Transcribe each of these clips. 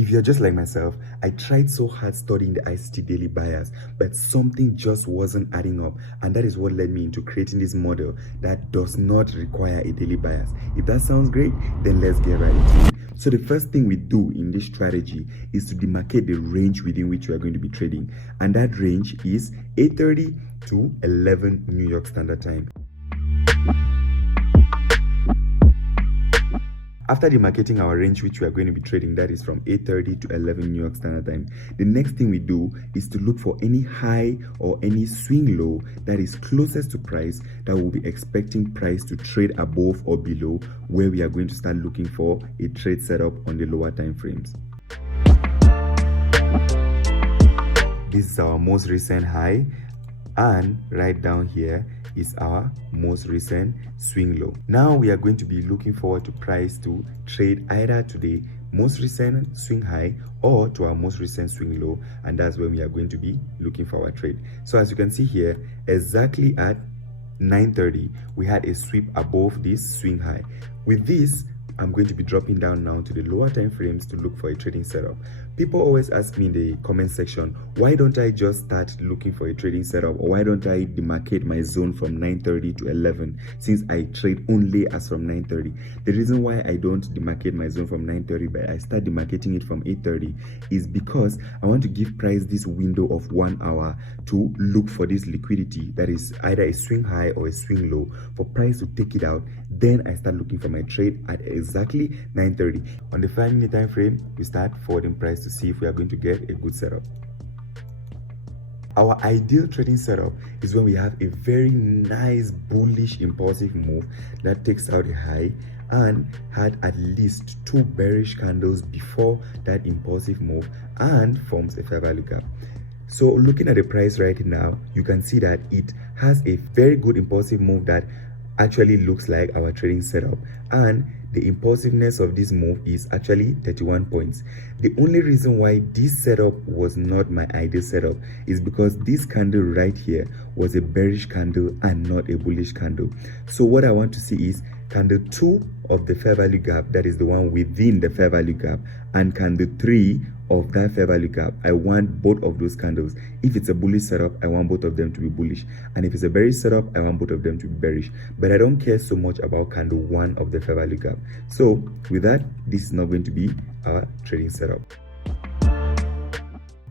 If you're just like myself, I tried so hard studying the ICT daily bias, but something just wasn't adding up, and that is what led me into creating this model that does not require a daily bias. If that sounds great, then let's get right into it. So the first thing we do in this strategy is to demarcate the range within which we are going to be trading, and that range is 8:30 to 11 New York Standard Time. After demarcating our range which we are going to be trading, that is from 8:30 to 11 New York Standard Time, the next thing we do is to look for any high or any swing low that is closest to price that we'll be expecting price to trade above or below, where we are going to start looking for a trade setup on the lower time frames. This is our most recent high, and right down here is our most recent swing low. Now we are going to be looking forward to price to trade either to the most recent swing high or to our most recent swing low, and that's when we are going to be looking for our trade. So as you can see here, exactly at 9:30 we had a sweep above this swing high. With this, I'm going to be dropping down now to the lower time frames to look for a trading setup. People always ask me in the comment section, why don't I just start looking for a trading setup, or why don't I demarcate my zone from 9:30 to 11 since I trade only as from 9:30? The reason why I don't demarcate my zone from 9:30 but I start demarcating it from 8:30 is because I want to give price this window of 1 hour to look for this liquidity that is either a swing high or a swing low, for price to take it out. Then I start looking for my trade at exactly 9:30. On the 5-minute time frame, we start forwarding price to see if we are going to get a good setup. Our ideal trading setup is when we have a very nice bullish impulsive move that takes out a high and had at least 2 bearish candles before that impulsive move and forms a fair value gap. So looking at the price right now, you can see that it has a very good impulsive move that actually looks like our trading setup, and the impulsiveness of this move is actually 31 points. The only reason why this setup was not my ideal setup is because this candle right here was a bearish candle and not a bullish candle. So what I want to see is candle 2 of the fair value gap, that is the one within the fair value gap, and candle 3 of that fair value gap. I want both of those candles. If it's a bullish setup, I want both of them to be bullish, and if it's a bearish setup, I want both of them to be bearish. But I don't care so much about candle 1 of the fair value gap. So with that, this is not going to be our trading setup.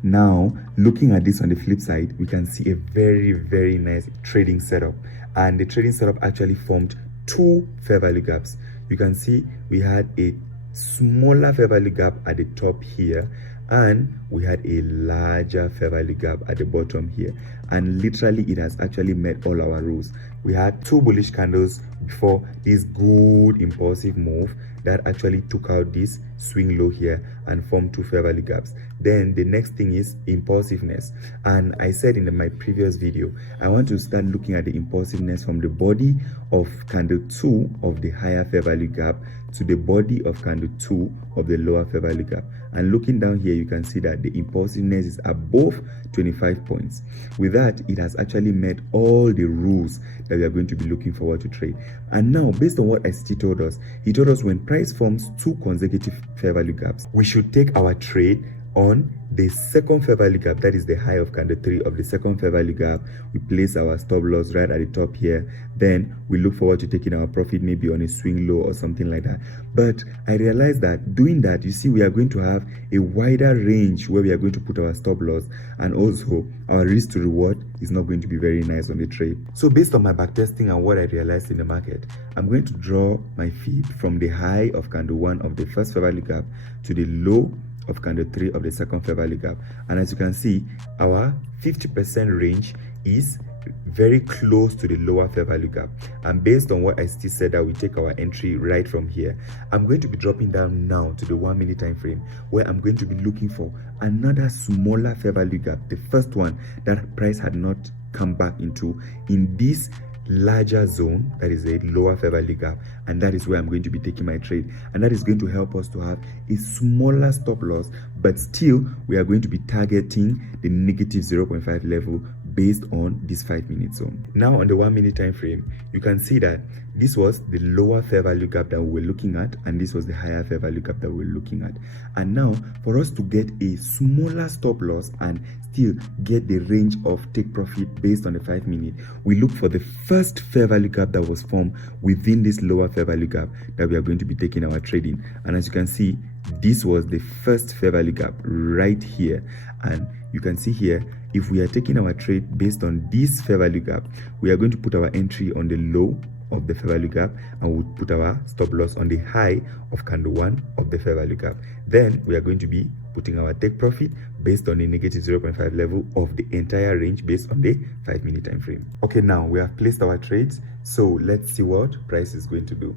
Now looking at this on the flip side, we can see a very nice trading setup, and the trading setup actually formed 2 fair value gaps. You can see we had a smaller fair value gap at the top here, and we had a larger fair value gap at the bottom here, and literally it has actually met all our rules. We had 2 bullish candles before this good impulsive move that actually took out this swing low here and formed 2 fair value gaps. Then the next thing is impulsiveness, and I said in my previous video, I want to start looking at the impulsiveness from the body of candle 2 of the higher fair value gap to the body of candle 2 of the lower fair value gap. And looking down here, you can see that the impulsiveness is above 25 points. With that, it has actually met all the rules that we are going to be looking forward to trade. And now, based on what ICT told us, he told us when price forms 2 consecutive fair value gaps, we should take our trade on the second fair value gap, that is the high of candle 3 of the second fair value gap. We place our stop loss right at the top here. Then we look forward to taking our profit maybe on a swing low or something like that. But I realized that doing that, you see, we are going to have a wider range where we are going to put our stop loss, and also our risk to reward is not going to be very nice on the trade. So based on my backtesting and what I realized in the market, I'm going to draw my feed from the high of candle 1 of the first fair value gap to the low of candle 3 of the second fair value gap. And as you can see, our 50% range is very close to the lower fair value gap. And based on what I still said that we take our entry right from here, I'm going to be dropping down now to the 1 minute time frame, where I'm going to be looking for another smaller fair value gap, the first one that price had not come back into, in this larger zone that is a lower fair value gap, and that is where I'm going to be taking my trade, and that is going to help us to have a smaller stop loss, but still we are going to be targeting the negative 0.5 level based on this 5-minute zone. Now on the 1-minute time frame, you can see that this was the lower fair value gap that we were looking at, and this was the higher fair value gap that we were looking at. And now for us to get a smaller stop loss and still get the range of take profit based on the 5-minute, we look for the first fair value gap that was formed within this lower fair value gap that we are going to be taking our trading. And as you can see, this was the first fair value gap right here. And you can see here, if we are taking our trade based on this fair value gap, we are going to put our entry on the low of the fair value gap, and we'll put our stop loss on the high of candle 1 of the fair value gap. Then we are going to be putting our take profit based on the negative 0.5 level of the entire range based on the 5-minute time frame. Okay, now we have placed our trades, so let's see what price is going to do.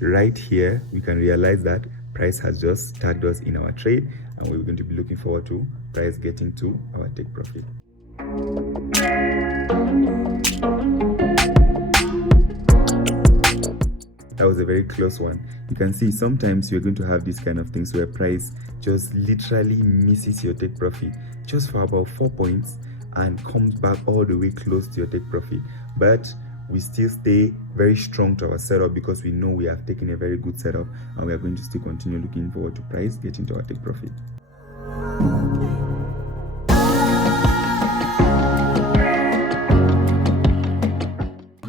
Right here, we can realize that price has just tagged us in our trade, and we're going to be looking forward to price getting to our take profit. That was a very close one. You can see sometimes you're going to have these kind of things where price just literally misses your take profit just for about 4 points and comes back all the way close to your take profit. But we still stay very strong to our setup because we know we have taken a very good setup, and we are going to still continue looking forward to price getting to our take profit.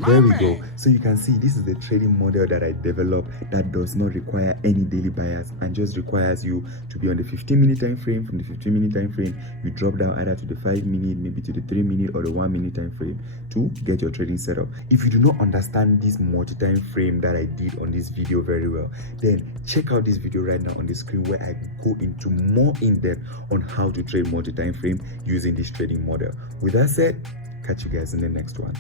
There we go. So you can see this is the trading model that I developed that does not require any daily bias and just requires you to be on the 15-minute time frame. From the 15-minute time frame, you drop down either to the 5-minute, maybe to the 3-minute or the 1-minute time frame to get your trading setup. If you do not understand this multi-time frame that I did on this video very well, then check out this video right now on the screen where I go into more in-depth on how to trade multi-time frame using this trading model. With that said, catch you guys in the next one.